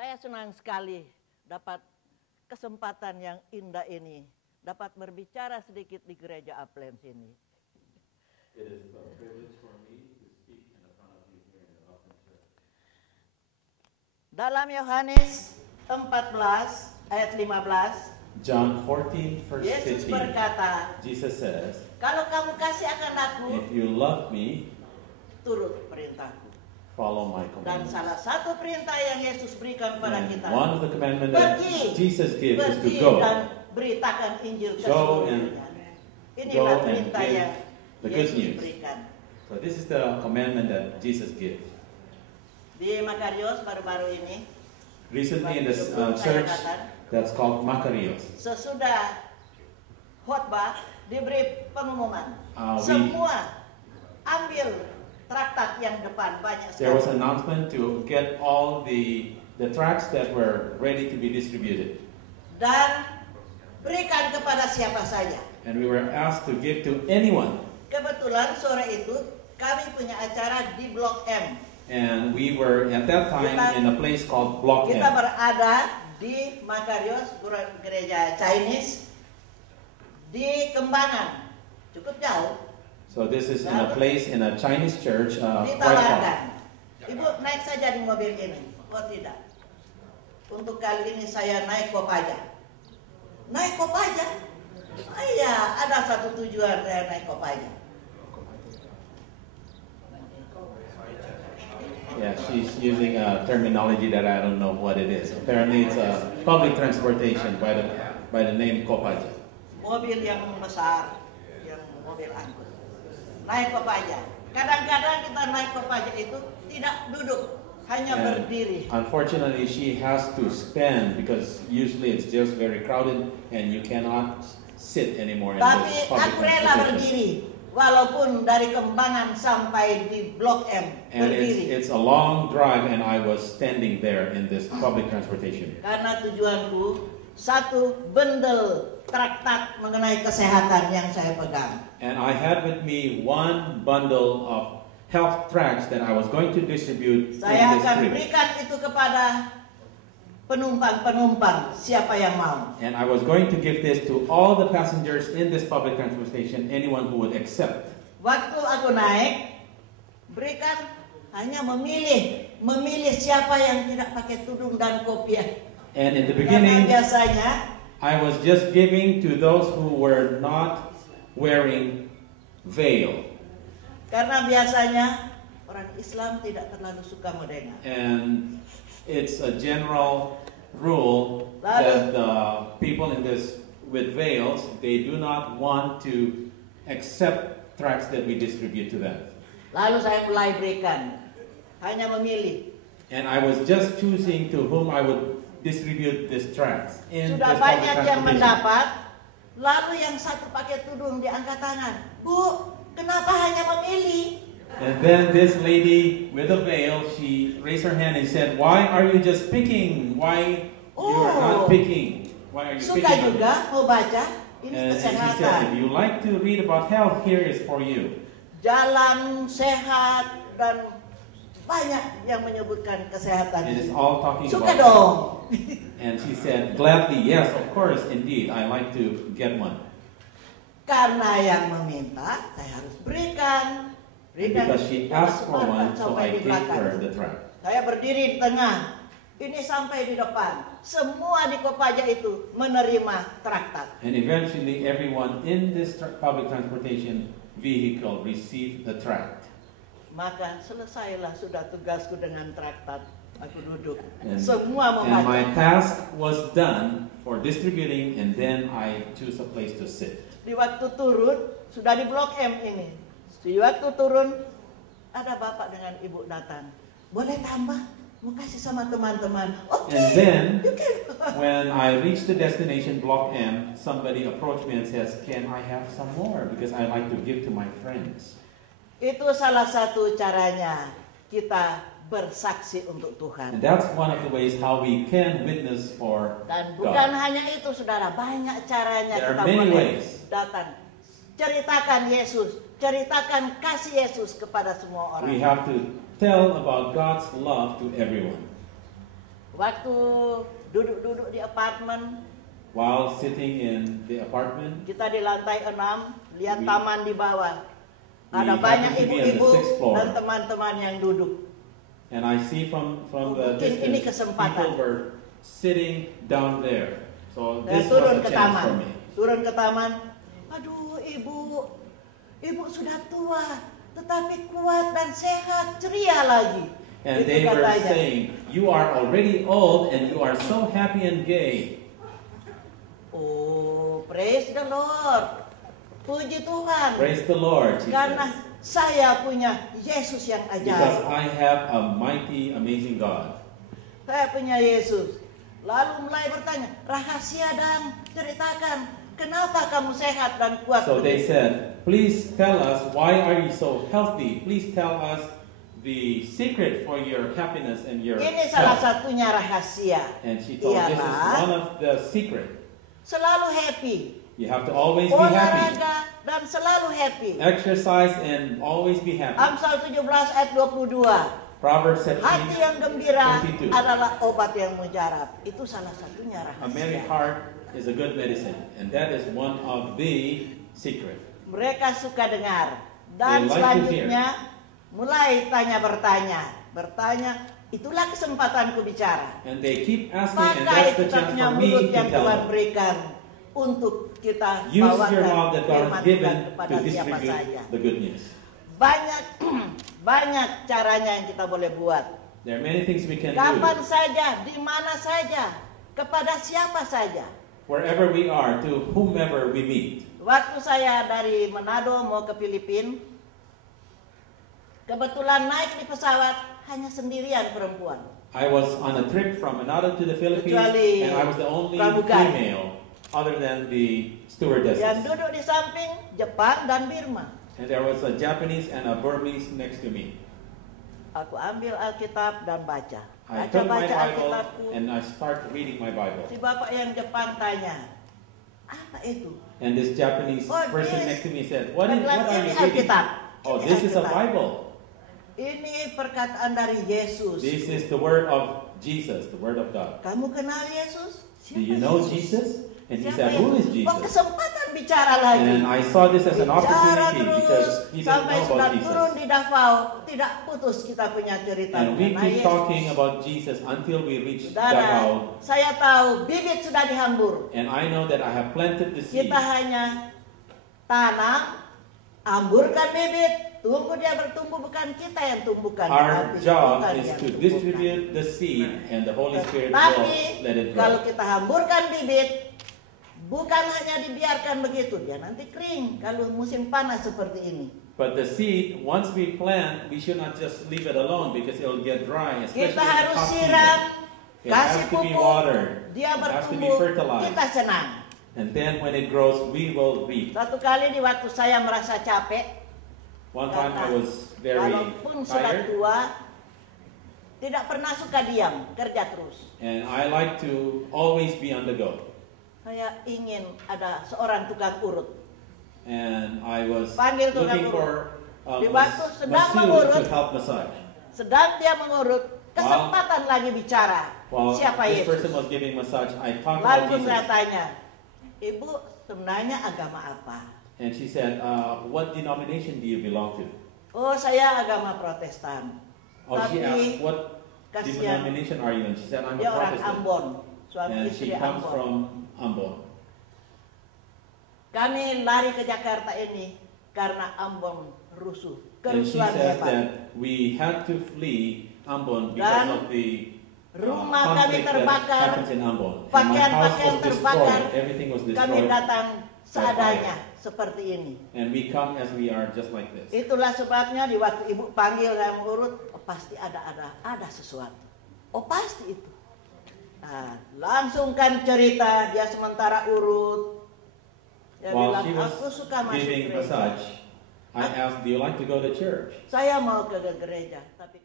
Saya senang sekali dapat kesempatan yang indah ini, dapat berbicara sedikit di gereja Uplands ini. It is a privilege for me to speak in front of you here in the Uplands Church. Dalam Yohanes 14 ayat 15, John 14, verse Yesus 15, berkata, Jesus says, kalau kamu kasih akan aku, if you love me, turut perintahku. follow my Dan commandments. salah satu perintah yang Yesus berikan kepada And kita, one of the commandments that pergi, Jesus gives is to pergi go. dan beritakan Injil ke Go seluruh and- dunia. go Inilah and perintah give yang the good Yesus news. berikan. So this is the commandment that Jesus gives. Di Makarios baru-baru ini, Recently in this Saya church katakan, that's called Makarios, sesudah khotbah diberi pengumuman, we- semua ambil traktat yang depan, banyak there was sekali. an announcement to get all the tracts that were ready to be distributed. Dan berikan kepada siapa saja. And we were asked to give to anyone. Kebetulan sore itu kami punya acara di Blok M. And we were at that time in a place called Block Kita M. berada di Makarios, gereja Chinese, di Kembangan, cukup jauh. So this is in a place in a Chinese church, quite far. Ditawarkan, ibu naik saja di mobil ini. Oh tidak, untuk kali ini saya naik Kopaja. Naik Kopaja? Oh iya, ada satu tujuan saya naik Kopaja. Yeah, she's using a terminology that I don't know what it is. Apparently it's a public transportation by the name Kopaja. Mobil yang besar, yang mobil angkut. Naik Kopaja. Kadang-kadang kita naik Kopaja itu tidak duduk, hanya And berdiri. unfortunately, she has to stand because usually it's just very crowded and you cannot sit anymore in Tapi this public aku rela transportation. berdiri, walaupun dari Kembangan sampai di Blok M, And berdiri. it's a long drive and I was standing there in this public transportation. Karena tujuanku, satu bendel traktat mengenai kesehatan yang saya pegang. And I had with me one bundle of health tracts that I was going to distribute in Saya this akan trip. berikan itu kepada penumpang-penumpang, siapa yang mau. And I was going to give this to all the passengers in this public transportation, anyone who would accept. Waktu aku naik, berikan hanya memilih siapa yang tidak pakai tudung dan kopiah. And in the Karena beginning, biasanya I was just giving to those who were not wearing veil. Karena biasanya orang Islam tidak terlalu suka mendengar. And it's a general rule that people in this with veils, they do not want to accept tracts that we distribute to them. Lalu saya mulai berikan, hanya memilih. And I was just choosing to whom I would distribute these tracts in Sudah this public banyak yang transportation. mendapat, lalu yang satu pakai tudung diangkat tangan. Bu, kenapa hanya memilih? And then this lady with a veil, she raised her hand and said, "Why are you just picking? Why you are not picking? Why are you Suka picking?" juga mau baca, ini And she said, kesehatan. "If you like to read about health, here is for you." Jalan sehat dan banyak yang menyebutkan kesehatan. It is all talking Suka about dong. And she said, "Gladly, yes, of course, indeed, I like to get one." Karena yang meminta, saya harus berikan. And because she asked for one, so sampai I di gave her belakang. the tract. Saya berdiri di tengah. Ini sampai di depan. Semua di Kopaja itu menerima traktat. And eventually, everyone in this public transportation vehicle received the tract. Maka selesailah sudah tugasku dengan traktat. Aku duduk. And, Semua and my membaca. task was done for distributing, and then I choose a place to sit. Di waktu turun, sudah di Blok M ini. Di waktu turun, ada bapak dengan ibu datang. Boleh tambah? Mau kasih sama teman-teman. Oke. And then, you can. when I reached the destination, Block M, somebody approached me and says, "Can I have some more? Because I like to give to my friends." Itu salah satu caranya kita bersaksi untuk Tuhan. And that's one of the ways how we can witness for Dan bukan God. hanya itu, saudara, banyak caranya There kita are many boleh ways. datang. Ceritakan Yesus, ceritakan kasih Yesus kepada semua We orang. have to tell about God's love to everyone. Waktu duduk-duduk di apartemen, While sitting in the apartment, kita di lantai 6, lihat We- taman di bawah. Ada we banyak happen to be on the ibu-ibu 6th floor. dan teman-teman yang duduk. and I see from the Mungkin ini distance, kesempatan. people were sitting down there. So Dan this was turun a ke chance taman. for me. Turun ke taman. Aduh, ibu sudah tua, tetapi kuat dan sehat, ceria lagi. And Itu they were katanya. saying, "You are already old and you are so happy and gay." Oh, praise the Lord. Puji Tuhan. Praise the Lord, she Karena says. saya punya Yesus yang Because ajaib. I have a mighty, amazing God. Saya punya Yesus. Lalu mulai bertanya, rahasia dan ceritakan, kenapa kamu sehat dan kuat So they begitu?" said, "Please tell us, why are you so healthy? Please tell us the secret for your happiness and your Ini salah health." satunya rahasia. And she told, "This is Ialah one of the secret. selalu happy. You have to always be happy. Olahraga dan selalu happy. Exercise and always be happy." Amsal 17 ayat 22. Proverbs Hati 17, yang gembira 22. adalah obat yang mujarab. Itu salah satunya A merry rahasia. heart is a good medicine. And that is one of the secret. Mereka suka dengar. Dan They like to selanjutnya mulai bertanya, itulah kesempatanku bicara. And they keep asking, and Maka that's the kita chance punya for mulut me to yang tell Tuhan them. berikan untuk kita Use your bawakan mouth that God firman has Tuhan given kepada to siapa saja. distribute the good news. Banyak caranya yang kita boleh buat. There are many things we can Kapan do. saja, di mana saja, kepada siapa saja. Wherever we are, to whomever we meet. Waktu saya dari Manado mau ke Filipina, kebetulan naik di pesawat hanya sendirian perempuan. I was on a trip from Manado to the Philippines, Kecuali and I was the only pramugari. female other than the Yang stewardesses. duduk di samping Jepang dan Birma. And there was a Japanese and a Burmese next to me. Aku ambil Alkitab dan baca. I took my Baca-baca Bible Alkitabku. and I start reading my Bible. Si bapak yang Jepang tanya, apa itu? And this Japanese Oh, person this- next to me said, "What Ini are you reading?" Alkitab. Oh, Ini this is a Alkitab. Bible. Ini perkataan dari Yesus. This is the word of Jesus, the word of God. Kamu kenal Yesus? Do you know Jesus? And he said, "Who is Oh, Jesus?" kesempatan bicara lagi. And I saw this as an Bicara opportunity terus because he didn't sampai know sudah about turun Jesus. di Davao, tidak putus kita punya cerita And we mengenai keep Yesus. talking about Jesus until we reach Saudara, Davao. saya tahu bibit sudah dihambur. And I know that I have planted the seed. Kita hanya tanam, hamburkan bibit, tunggu dia bertumbuh, bukan kita yang tumbuhkan. Our tapi job Tuhan is yang to tumbuhkan. distribute the seed and the Holy Spirit will Tapi let it kalau grow. kita hamburkan bibit, bukan hanya dibiarkan begitu, dia nanti kering kalau musim panas seperti ini. But the seed, once we plant, we should not just leave it alone because it will get dry, especially Kita in the harus hot siram, season. It kasih has to be pupuk, watered. dia It has to be bertumbuh, fertilized. kita senang. And then when it grows, we will reap. Satu kali di waktu saya merasa capek, One time I was very walaupun sudah tired, tua, tidak pernah suka diam, kerja terus. and I like to always be on the go. Saya ingin ada seorang tukang urut. And I was Panggil tukang looking urut. for Di waktu sedang masseuse mengurut, to help massage. sedang dia mengurut, kesempatan lagi bicara. While Siapa this Yesus? person was giving massage, I talked about Lalu saya Jesus. tanya, Ibu sebenarnya agama apa? And she said, "What denomination do you belong to?" Oh, saya agama Protestan. Oh, she Tapi asked, "What kasihan, denomination are you in?" She said, "I'm a dia orang Protestant." Ambon, suami And istri she comes Ambon. from Ambon. Kami lari ke Jakarta ini karena Ambon rusuh, And she kerusuhan says hebat. that we had to flee Ambon because Dan of the rumah kami conflict that terbakar, happens in Ambon. And my house pakaian-pakaian was terbakar. destroyed. Everything was Kami destroyed. datang seadanya seperti ini. And we come as we are, just like this. Itulah sebabnya di waktu ibu panggil saya mengurut, oh, pasti ada sesuatu. Oh pasti itu. Nah, langsung kan cerita dia sementara urut. Dia While bilang, she was aku suka masuk giving gereja. massage, I asked, "Do you like to go to church?" Saya mau ke gereja, tapi